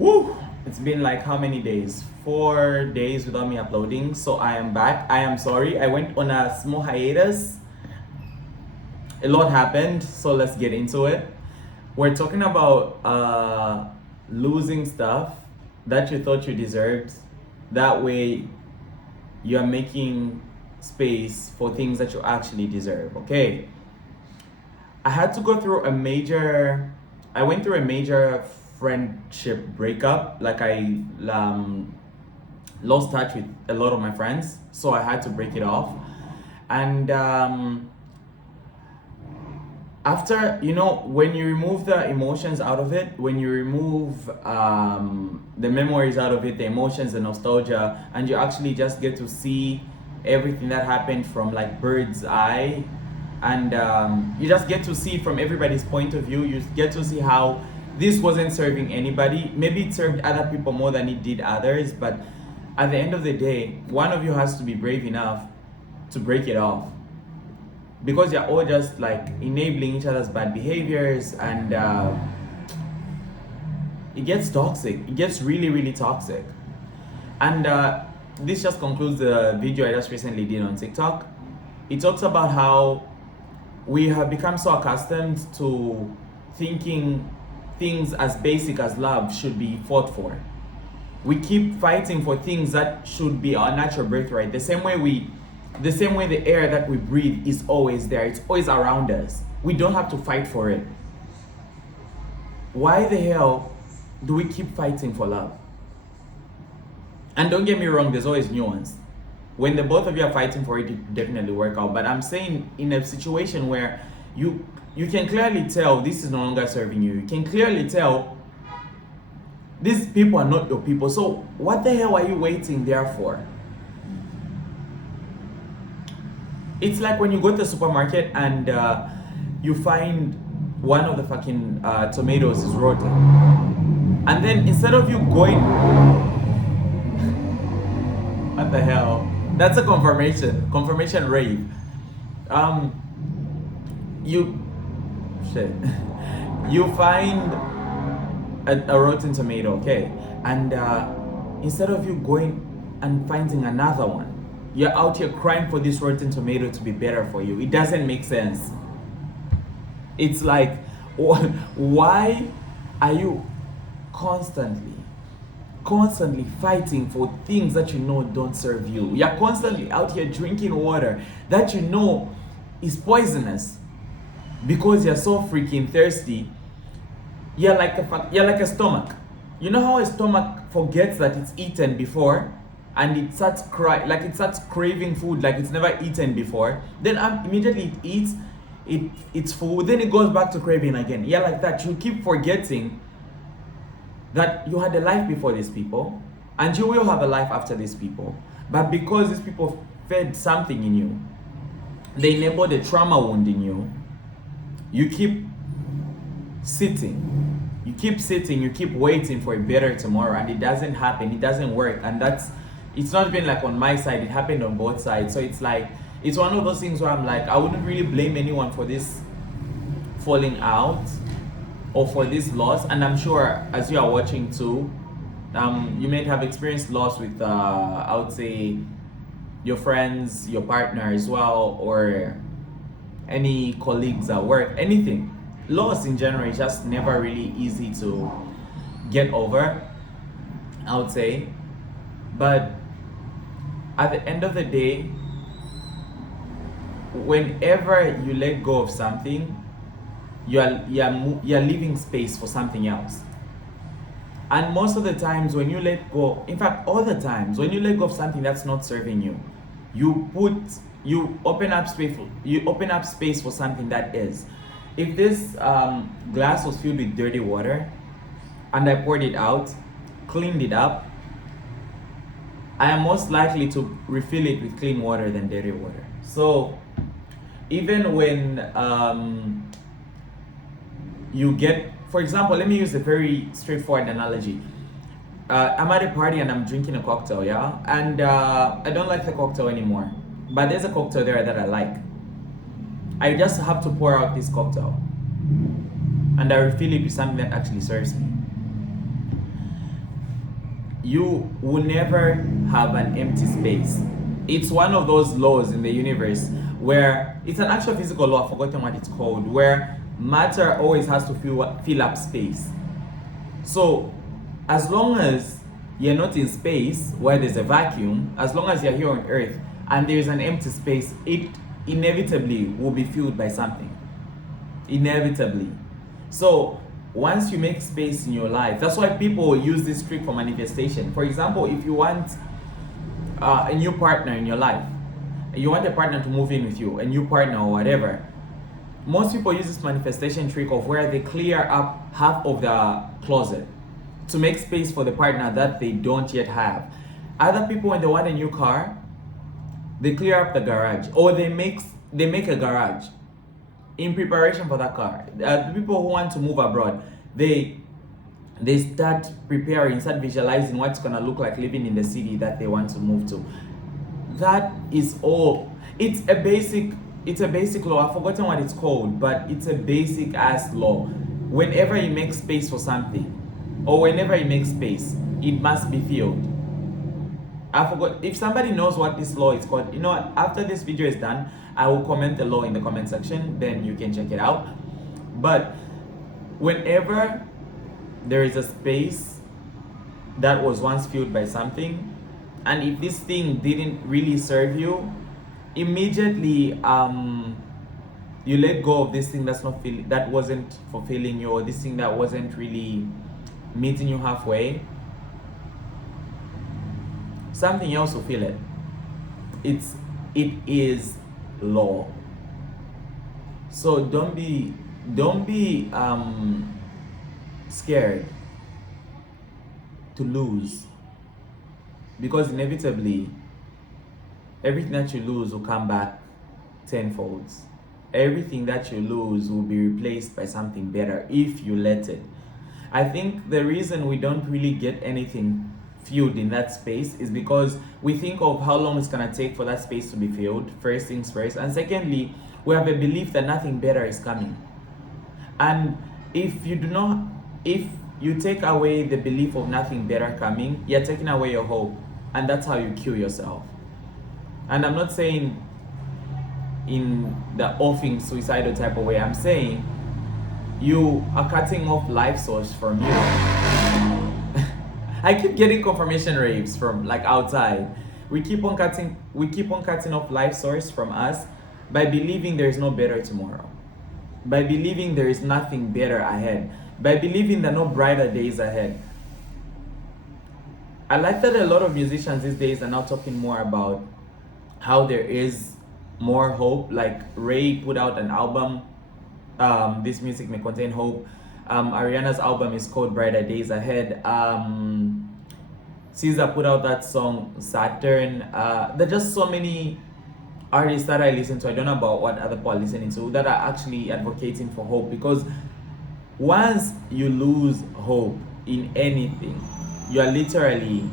Woo! It's been like how many days? 4 days without me uploading. So I am back. I am sorry. I went on a small hiatus. A lot happened. So let's get into it. We're talking about losing stuff that you thought you deserved. That way, you are making space for things that you actually deserve. Okay. I had to go through a major. I went through a major friendship breakup. Like I lost touch with a lot of my friends, so I had to break it off. And after, when you remove the emotions out of it, when you remove the memories out of it, the emotions, the nostalgia, and you actually just get to see everything that happened from like bird's eye, and you just get to see from everybody's point of view. You get to see how this wasn't serving anybody. Maybe it served other people more than it did others, but at the end of the day, one of you has to be brave enough to break it off, because you're all just like enabling each other's bad behaviors, and it gets toxic. It gets really, really toxic. And this just concludes the video I just recently did on TikTok. It talks about how we have become so accustomed to thinking things as basic as love should be fought for. We keep fighting for things that should be our natural birthright. The same way the air that we breathe is always there. It's always around us. We don't have to fight for it. Why the hell do we keep fighting for love? And don't get me wrong, there's always nuance. When the both of you are fighting for it, it definitely work out. But I'm saying in a situation where you can clearly tell this is no longer serving you. You can clearly tell these people are not your people. So what the hell are you waiting there for? It's like when you go to the supermarket and you find one of the fucking tomatoes is rotten. And then instead of you going... What the hell? That's a confirmation rave. You find a rotten tomato, okay, and instead of you going and finding another one, you're out here crying for this rotten tomato to be better for you. It doesn't make sense. It's like, why are you constantly fighting for things that you know don't serve you? You're constantly out here drinking water that you know is poisonous because you're so freaking thirsty. You're like a stomach. You know how a stomach forgets that it's eaten before, and it starts craving food like it's never eaten before. Then immediately it eats it's full. Then it goes back to craving again. Yeah, like that. You keep forgetting that you had a life before these people, and you will have a life after these people. But because these people fed something in you, they enabled a trauma wound in you, you keep sitting. You keep waiting for a better tomorrow, and it doesn't happen, it doesn't work. And it's not been like on my side, it happened on both sides. So it's like, it's one of those things where I'm like, I wouldn't really blame anyone for this falling out or for this loss. And I'm sure as you are watching too, you may have experienced loss with I would say your friends, your partner as well, or any colleagues at work, anything. Loss in general is just never really easy to get over, I would say. But at the end of the day, whenever you let go of something, you're leaving space for something else. And most of the times when you let go, in fact all the times when you let go of something that's not serving you, you open up space for something that is. If this glass was filled with dirty water and I poured it out, cleaned it up, I am most likely to refill it with clean water than dirty water. So even when you get, for example, let me use a very straightforward analogy. I'm at a party and I'm drinking a cocktail, yeah? And I don't like the cocktail anymore, but there's a cocktail there that I like. I just have to pour out this cocktail and I refill it with something that actually serves me. you will never have an empty space. It's one of those laws in the universe where it's an actual physical law, I've forgotten what it's called, where matter always has to fill up space. So as long as you're not in space where there's a vacuum, as long as you're here on Earth and there's an empty space, it inevitably will be filled by something. Inevitably. So once you make space in your life, that's why people use this trick for manifestation. For example, if you want a new partner in your life, you want a partner to move in with you, a new partner or whatever, most people use this manifestation trick of where they clear up half of the closet to make space for the partner that they don't yet have. Other people, when they want a new car, they clear up the garage, or they make a garage in preparation for that car. The people who want to move abroad, they start preparing, start visualizing what's gonna look like living in the city that they want to move to. That is all. It's a basic law. I've forgotten what it's called, but it's a basic ass law. Whenever you make space for something, or whenever you make space, it must be filled. I forgot. If somebody knows what this law is called, you know what? After this video is done, I will comment the law in the comment section. Then you can check it out. But whenever there is a space that was once filled by something, and if this thing didn't really serve you, immediately you let go of this thing that wasn't fulfilling you, or this thing that wasn't really meeting you halfway. Something else will feel it. It is law. So don't be scared to lose, because inevitably everything that you lose will come back tenfold. Everything that you lose will be replaced by something better if you let it. I think the reason we don't really get anything filled in that space is because we think of how long it's gonna take for that space to be filled, first things first, and secondly, we have a belief that nothing better is coming. And if you take away the belief of nothing better coming, you're taking away your hope, and that's how you kill yourself. And I'm not saying in the offing suicidal type of way. I'm saying you are cutting off life source from you. I keep getting confirmation raves from like outside. We keep on cutting off life source from us by believing there is no better tomorrow, by believing there is nothing better ahead, by believing there are no brighter days ahead. I like that a lot of musicians these days are now talking more about how there is more hope. Like Ray put out an album, This Music May Contain Hope. Ariana's album is called Brighter Days Ahead. Caesar put out that song Saturn. There are just so many artists that I listen to. I don't know about what other people are listening to that are actually advocating for hope, because once you lose hope in anything, you are literally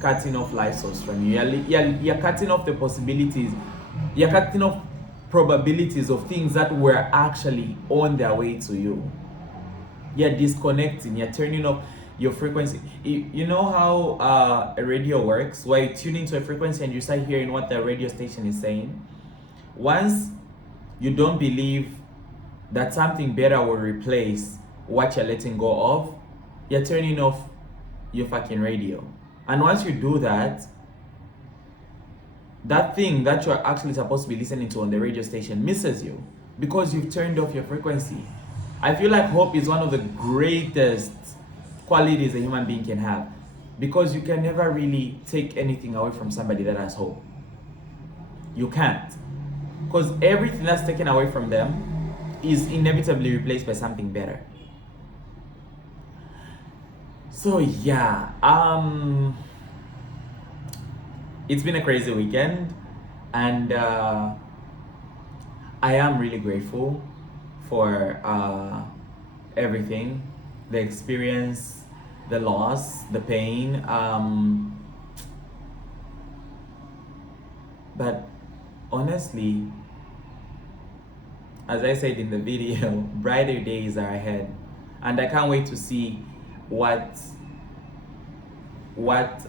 cutting off life source from you. You're cutting off the possibilities. You're cutting off probabilities of things that were actually on their way to you. You're disconnecting. You're turning off your frequency. You know how a radio works, where you tune into a frequency and you start hearing what the radio station is saying. Once you don't believe that something better will replace what you're letting go of, you're turning off your fucking radio. And once you do that, that thing that you're actually supposed to be listening to on the radio station misses you, because you've turned off your frequency. I feel like hope is one of the greatest qualities a human being can have, because you can never really take anything away from somebody that has hope. You can't, because everything that's taken away from them is inevitably replaced by something better. So yeah, it's been a crazy weekend, and I am really grateful for everything, the experience, the loss, the pain, but honestly, as I said in the video, brighter days are ahead, and I can't wait to see what what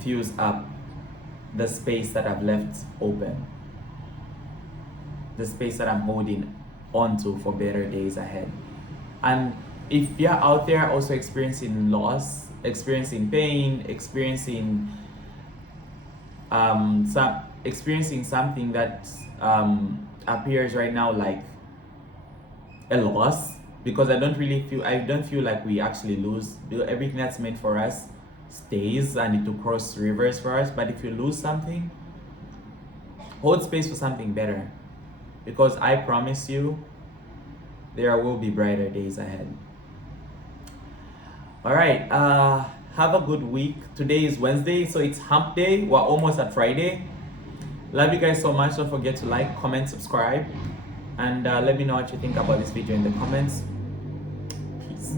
fills up the space that I've left open, the space that I'm holding onto for better days ahead. And if you're out there also experiencing loss, experiencing pain, experiencing something that appears right now like a loss, because I don't feel like we actually lose. Everything that's meant for us stays, and it will cross rivers for us. But if you lose something, hold space for something better, because I promise you there will be brighter days ahead. All right, have a good week. Today is Wednesday, so it's hump day. We're almost at Friday. Love you guys so much. Don't forget to like, comment, subscribe, and let me know what you think about this video in the comments. Peace.